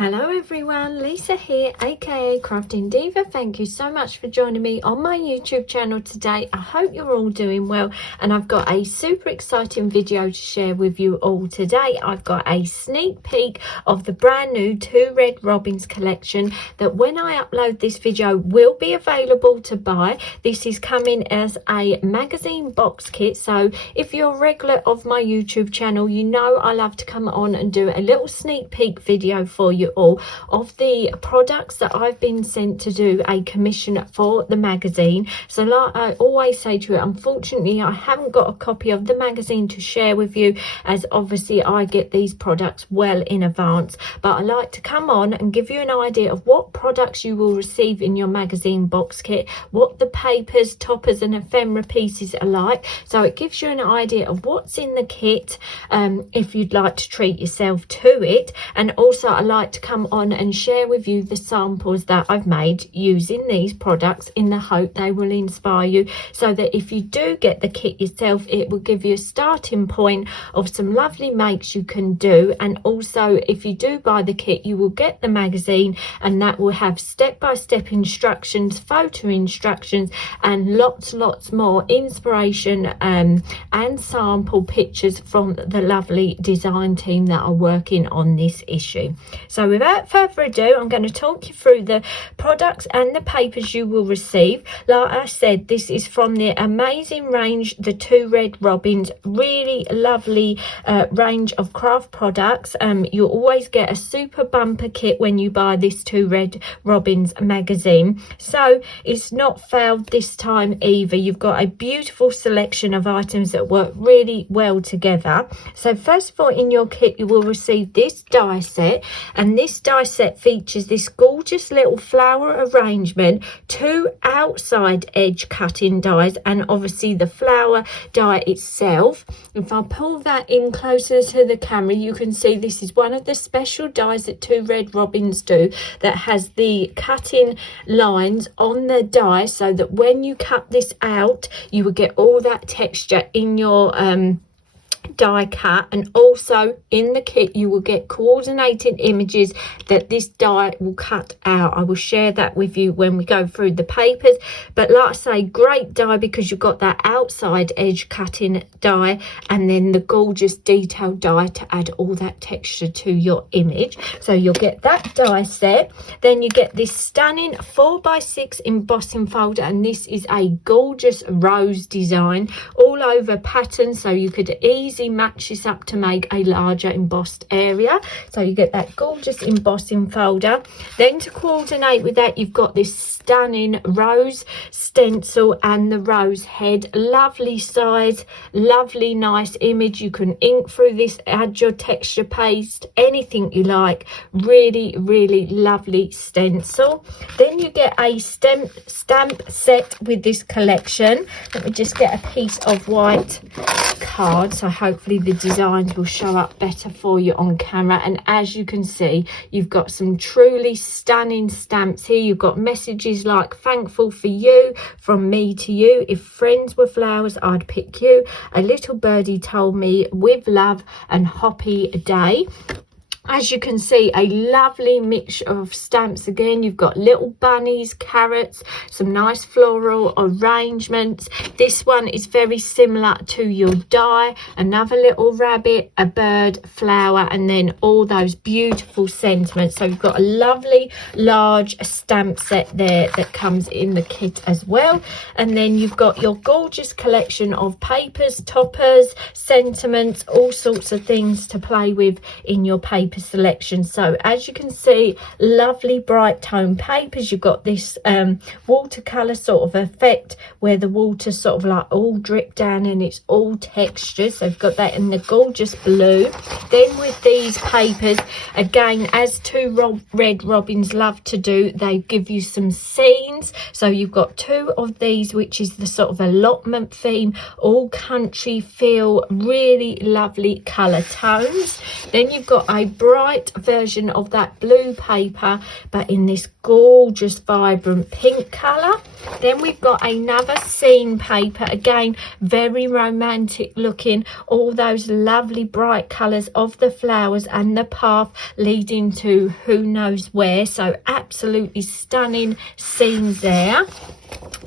Hello everyone, Lisa here, aka Crafting Diva. Thank you so much for joining me on my YouTube channel today. I hope you're all doing well, and I've got a super exciting video to share with you all today. I've got a sneak peek of the brand new Two Red Robins collection that when I upload this video will be available to buy. This is coming as a magazine box kit, so if you're a regular of my YouTube channel, you know I love to come on and do a little sneak peek video for you all of the products that I've been sent to do a commission for the magazine. So like I always say to you, unfortunately I haven't got a copy of the magazine to share with you, as obviously I get these products well in advance, but I like to come on and give you an idea of what products you will receive in your magazine box kit, what the papers, toppers and ephemera pieces are like, so it gives you an idea of what's in the kit if you'd like to treat yourself to it. And also I like to come on and share with you the samples that I've made using these products in the hope they will inspire you, so that if you do get the kit yourself, it will give you a starting point of some lovely makes you can do. And also if you do buy the kit, you will get the magazine, and that will have step-by-step instructions, photo instructions and lots more inspiration and sample pictures from the lovely design team that are working on this issue. So without further ado, I'm going to talk you through the products and the papers you will receive. Like I said, this is from the amazing range, the Two Red Robins. Really lovely range of craft products. You'll always get a super bumper kit when you buy this Two Red Robins magazine, so it's not failed this time either. You've got a beautiful selection of items that work really well together. So first of all, in your kit you will receive this die set, and this die set features this gorgeous little flower arrangement, two outside edge cutting dies, and obviously the flower die itself. If I pull that in closer to the camera, you can see this is one of the special dies that Two Red Robins do, that has the cutting lines on the die, so that when you cut this out you will get all that texture in your die cut. And also in the kit you will get coordinated images that this die will cut out. I will share that with you when we go through the papers, but like I say, great die because you've got that outside edge cutting die and then the gorgeous detailed die to add all that texture to your image. So you'll get that die set. Then you get this stunning 4x6 embossing folder, and this is a gorgeous rose design all over pattern, so you could easily match this up to make a larger embossed area. So you get that gorgeous embossing folder. Then to coordinate with that, you've got this stunning rose stencil and the rose head. Lovely size, lovely nice image. You can ink through this, add your texture paste, anything you like. Really lovely stencil. Then you get a stamp set with this collection. Let me just get a piece of white card, so hopefully the designs will show up better for you on camera. And as you can see, you've got some truly stunning stamps here. You've got messages like thankful for you, from me to you, if friends were flowers I'd pick you, a little birdie told me, with love, and happy day. As you can see, a lovely mixture of stamps. Again, you've got little bunnies, carrots, some nice floral arrangements. This one is very similar to your die, another little rabbit, a bird, flower, and then all those beautiful sentiments. So you've got a lovely large stamp set there that comes in the kit as well. And then you've got your gorgeous collection of papers, toppers, sentiments, all sorts of things to play with in your paper selection. So as you can see, lovely bright tone papers. You've got this watercolor sort of effect where the water sort of like all drip down and it's all textured. So you've got that in the gorgeous blue. Then with these papers, again, as Two Red Robins love to do, they give you some scenes. So you've got two of these, which is the sort of allotment theme, all country feel, really lovely color tones. Then you've got a bright version of that blue paper, but in this gorgeous vibrant pink colour. Then we've got another scene paper, again very romantic looking, all those lovely bright colours of the flowers and the path leading to who knows where. So absolutely stunning scenes there.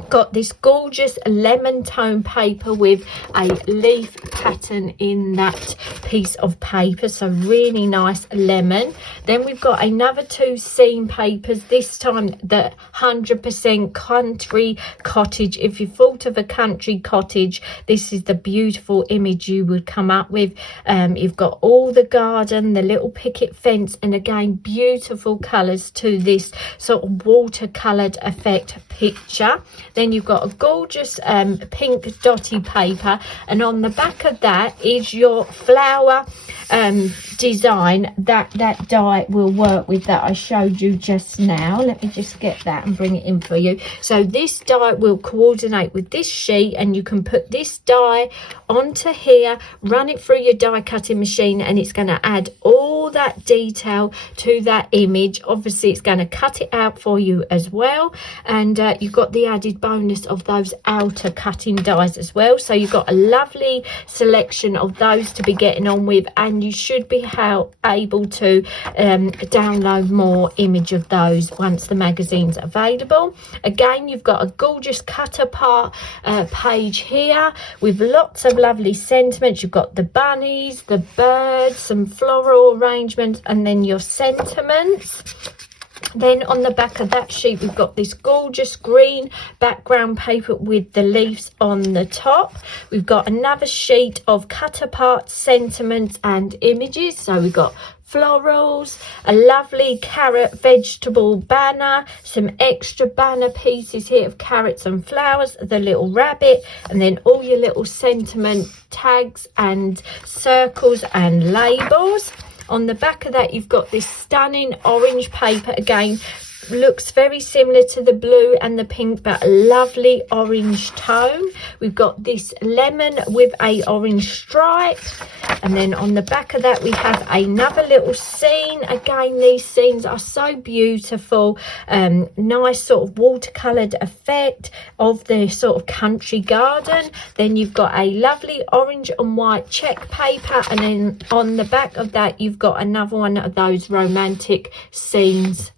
Got this gorgeous lemon tone paper with a leaf pattern in that piece of paper, so really nice lemon. Then we've got another two scene papers, this time the 100% country cottage. If you thought of a country cottage, this is the beautiful image you would come up with. You've got all the garden, the little picket fence, and again beautiful colours to this sort of watercoloured effect picture. Then you've got a gorgeous pink dotty paper, and on the back of that is your flower design that die will work with that I showed you just now. Let me just get that and bring it in for you. So this die will coordinate with this sheet, and you can put this die onto here, run it through your die cutting machine, and it's going to add all that detail to that image. Obviously it's going to cut it out for you as well, and you've got the added bonus of those outer cutting dies as well. So you've got a lovely selection of those to be getting on with, and you should be able to download more image of those once the magazine's available. Again, you've got a gorgeous cut apart page here with lots of lovely sentiments. You've got the bunnies, the birds, some floral arrangements, and then your sentiments. Then on the back of that sheet, we've got this gorgeous green background paper with the leaves on the top. We've got another sheet of cut apart sentiments and images. So we've got florals, a lovely carrot vegetable banner, some extra banner pieces here of carrots and flowers, the little rabbit, and then all your little sentiment tags and circles and labels. On the back of that, you've got this stunning orange paper. Again, looks very similar to the blue and the pink, but a lovely orange tone. We've got this lemon with a orange stripe, and then on the back of that we have another little scene. Again, these scenes are so beautiful, nice sort of watercolored effect of the sort of country garden. Then you've got a lovely orange and white check paper, and then on the back of that you've got another one of those romantic scenes,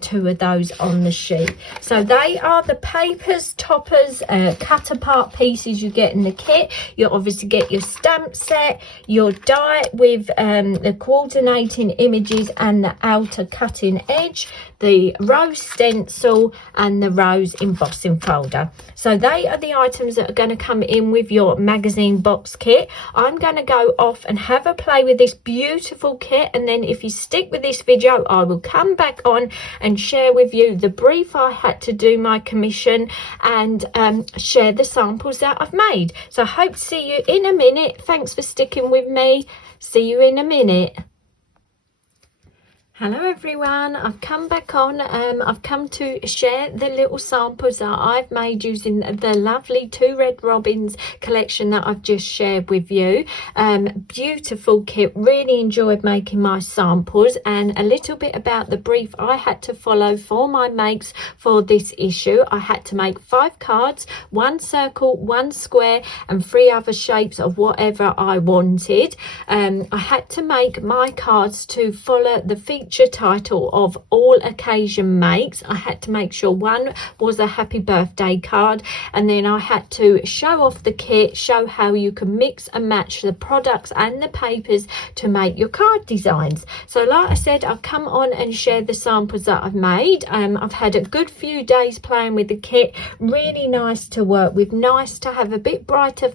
two of those on the sheet. So they are the papers, toppers, cut apart pieces you get in the kit. You'll obviously get your stamp set, your die with the coordinating images and the outer cutting edge, the rose stencil, and the rose embossing folder. So they are the items that are going to come in with your magazine box kit. I'm going to go off and have a play with this beautiful kit, and then if you stick with this video, I will come back on and share with you the brief I had to do my commission, and share the samples that I've made. So I hope to see you in a minute. Thanks for sticking with me. See you in a minute. Hello everyone, I've come back on. I've come to share the little samples that I've made using the lovely Two Red Robins collection that I've just shared with you. Beautiful kit, really enjoyed making my samples, and a little bit about the brief I had to follow for my makes for this issue. I had to make 5 cards, 1 circle, 1 square, and 3 other shapes of whatever I wanted. I had to make my cards to follow the feature title of all occasion makes. I had to make sure one was a happy birthday card, and then I had to show off the kit, show how you can mix and match the products and the papers to make your card designs. So like I said, I've come on and share the samples that I've made. I've had a good few days playing with the kit, really nice to work with, nice to have a bit brighter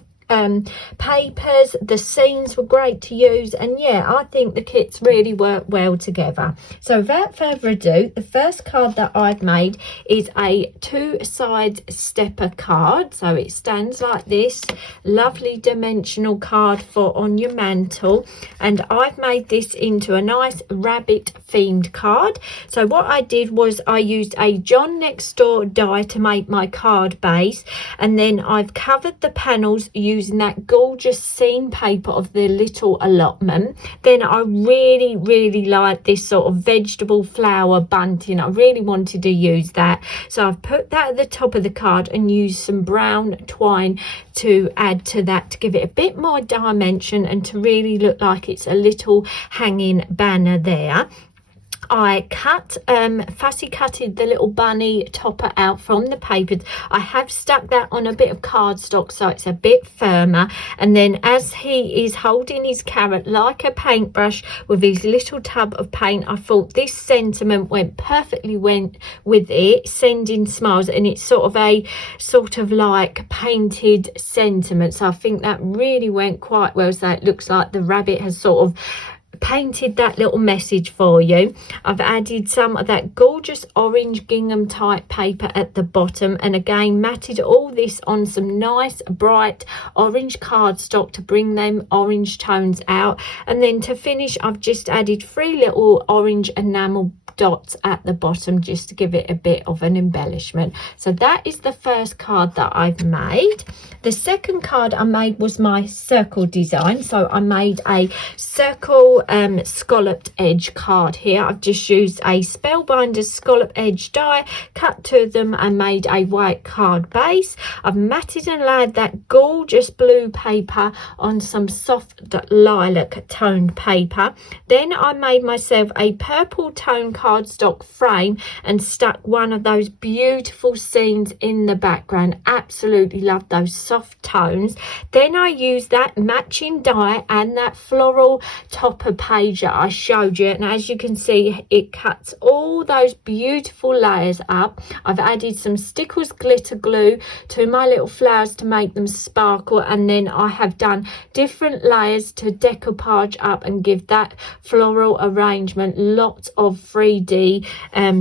papers. The scenes were great to use, and yeah, I think the kits really work well together. So without further ado, the first card that I've made is a 2-side stepper card. So it stands like this, lovely dimensional card for on your mantle, and I've made this into a nice rabbit themed card. So what I did was I used a John Next Door die to make my card base, and then I've covered the panels using using that gorgeous scene paper of the Little Allotment. Then I really like this sort of vegetable flower bunting. I really wanted to use that, so I've put that at the top of the card and used some brown twine to add to that to give it a bit more dimension and to really look like it's a little hanging banner there. I fussy cutted the little bunny topper out from the paper. I have stuck that on a bit of cardstock so it's a bit firmer, and then as he is holding his carrot like a paintbrush with his little tub of paint, I thought this sentiment went perfectly with it, sending smiles, and it's sort of like painted sentiment, so I think that really went quite well. So it looks like the rabbit has sort of painted that little message for you. I've added some of that gorgeous orange gingham type paper at the bottom, and again matted all this on some nice bright orange cardstock to bring them orange tones out. And then to finish, I've just added 3 little orange enamel dots at the bottom just to give it a bit of an embellishment. So that is the first card that I've made. The second card I made was my circle design. So I made a circle scalloped edge card here. I've just used a Spellbinder scallop edge die, cut to them and made a white card base. I've matted and layered that gorgeous blue paper on some soft lilac toned paper. Then I made myself a purple tone cardstock frame and stuck one of those beautiful scenes in the background. Absolutely love those soft tones. Then I used that matching die and that floral topper page that I showed you, and as you can see it cuts all those beautiful layers up. I've added some Stickles glitter glue to my little flowers to make them sparkle, and then I have done different layers to decoupage up and give that floral arrangement lots of 3D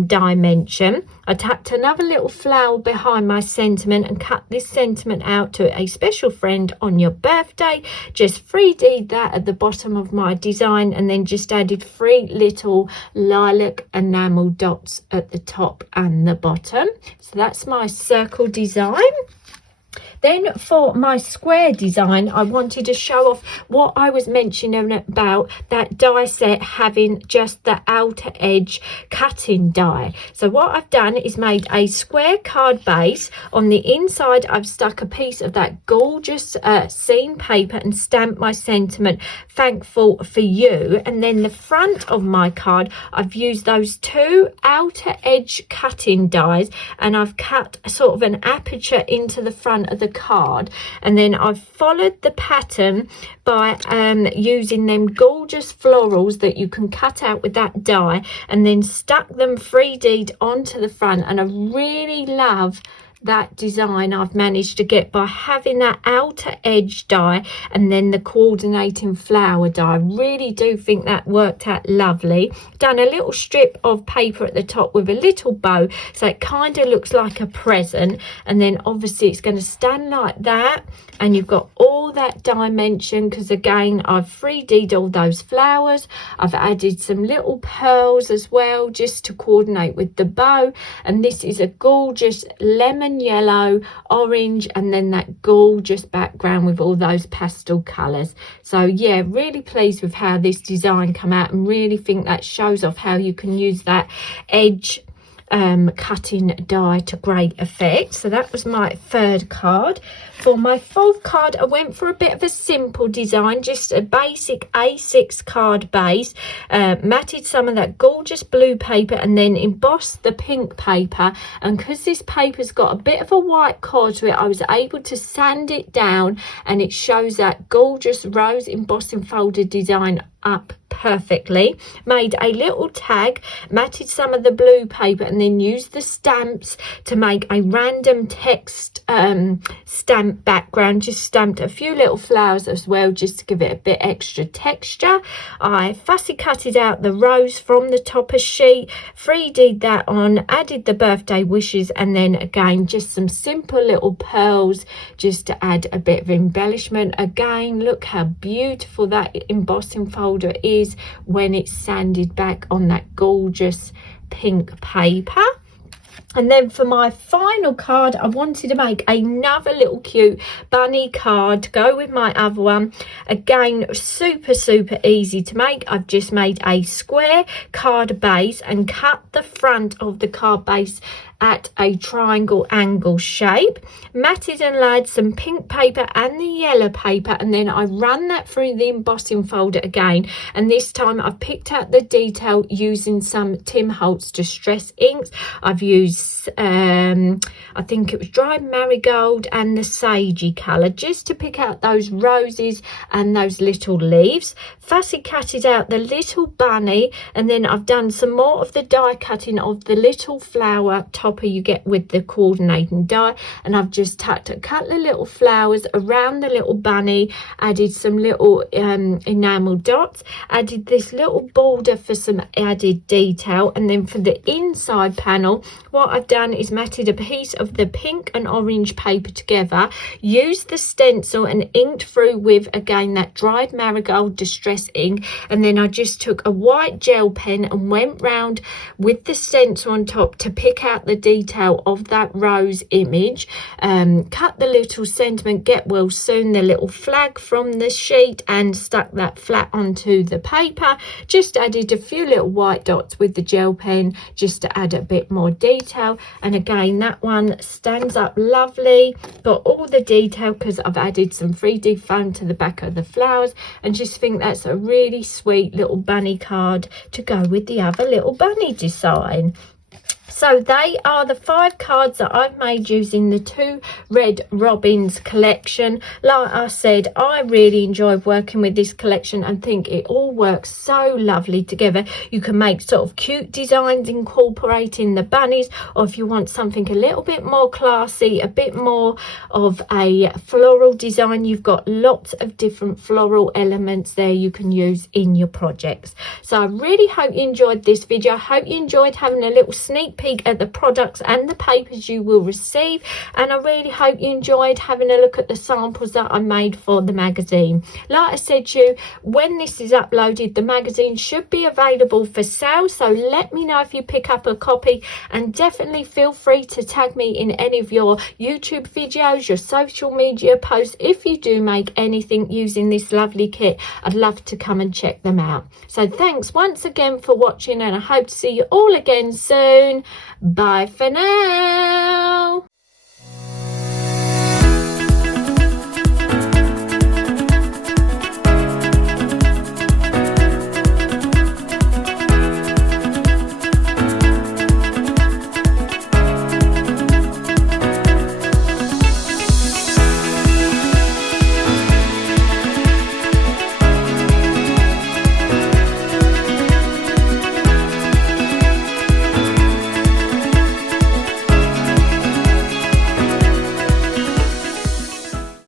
dimension. I tacked another little flower behind my sentiment and cut this sentiment out to a special friend on your birthday. Just 3D'd that at the bottom of my design, and then just added 3 little lilac enamel dots at the top and the bottom. So that's my circle design. Then for my square design, I wanted to show off what I was mentioning about that die set having just the outer edge cutting die. So what I've done is made a square card base. On the inside, I've stuck a piece of that gorgeous scene paper and stamped my sentiment, thankful for you. And then the front of my card, I've used those 2 outer edge cutting dies, and I've cut sort of an aperture into the front of the card, and then I've followed the pattern by using them gorgeous florals that you can cut out with that die, and then stuck them 3D'd onto the front. And I really love that design I've managed to get by having that outer edge die and then the coordinating flower die. I really do think that worked out lovely. Done a little strip of paper at the top with a little bow, so it kind of looks like a present, and then obviously it's going to stand like that, and you've got all that dimension because again I've 3D'd all those flowers. I've added some little pearls as well just to coordinate with the bow, and this is a gorgeous lemon yellow, orange, and then that gorgeous background with all those pastel colors. So yeah, really pleased with how this design come out, and really think that shows off how you can use that edge cutting die to great effect. So that was my third card. For my fourth card, I went for a bit of a simple design, just a basic A6 card base, matted some of that gorgeous blue paper and then embossed the pink paper. And because this paper's got a bit of a white core to it, I was able to sand it down, and it shows that gorgeous rose embossing folder design up perfectly. Made a little tag, matted some of the blue paper, and then used the stamps to make a random text stamp background. Just stamped a few little flowers as well just to give it a bit extra texture. I fussy cutted out the rose from the topper sheet, 3D'd that on, added the birthday wishes, and then again just some simple little pearls just to add a bit of embellishment. Again, look how beautiful that embossing folder is when it's sanded back on that gorgeous pink paper. And then for my final card, I wanted to make another little cute bunny card to go with my other one. Again, super easy to make. I've just made a square card base and cut the front of the card base at a triangle angle shape, matted and laid some pink paper and the yellow paper, and then I run that through the embossing folder again, and this time I've picked out the detail using some Tim Holtz Distress inks. I've used I think it was dried marigold and the sagey colour, just to pick out those roses and those little leaves. Fussy cutted out the little bunny, and then I've done some more of the die cutting of the little flower topper you get with the coordinating die, and I've just tucked a couple of little flowers around the little bunny, added some little enamel dots, added this little border for some added detail, and then for the inside panel what I've done is matted a piece of the pink and orange paper together, used the stencil and inked through with again that dried marigold distress ink, and then I just took a white gel pen and went round with the stencil on top to pick out the detail of that rose image. Cut the little sentiment get well soon, the little flag from the sheet, and stuck that flat onto the paper. Just added a few little white dots with the gel pen just to add a bit more detail, and again that one stands up lovely, got all the detail because I've added some 3D foam to the back of the flowers, and just think that's a really sweet little bunny card to go with the other little bunny design. So they are the 5 cards that I've made using the 2 Red Robins collection. Like I said, I really enjoyed working with this collection and think it all works so lovely together. You can make sort of cute designs incorporating the bunnies, or if you want something a little bit more classy, a bit more of a floral design, you've got lots of different floral elements there you can use in your projects. So I really hope you enjoyed this video. I hope you enjoyed having a little sneak peek at the products and the papers you will receive, and I really hope you enjoyed having a look at the samples that I made for the magazine. Like I said to you, when this is uploaded, the magazine should be available for sale, so let me know if you pick up a copy, and definitely feel free to tag me in any of your YouTube videos, your social media posts. If you do make anything using this lovely kit, I'd love to come and check them out. So thanks once again for watching, and I hope to see you all again soon. Bye for now.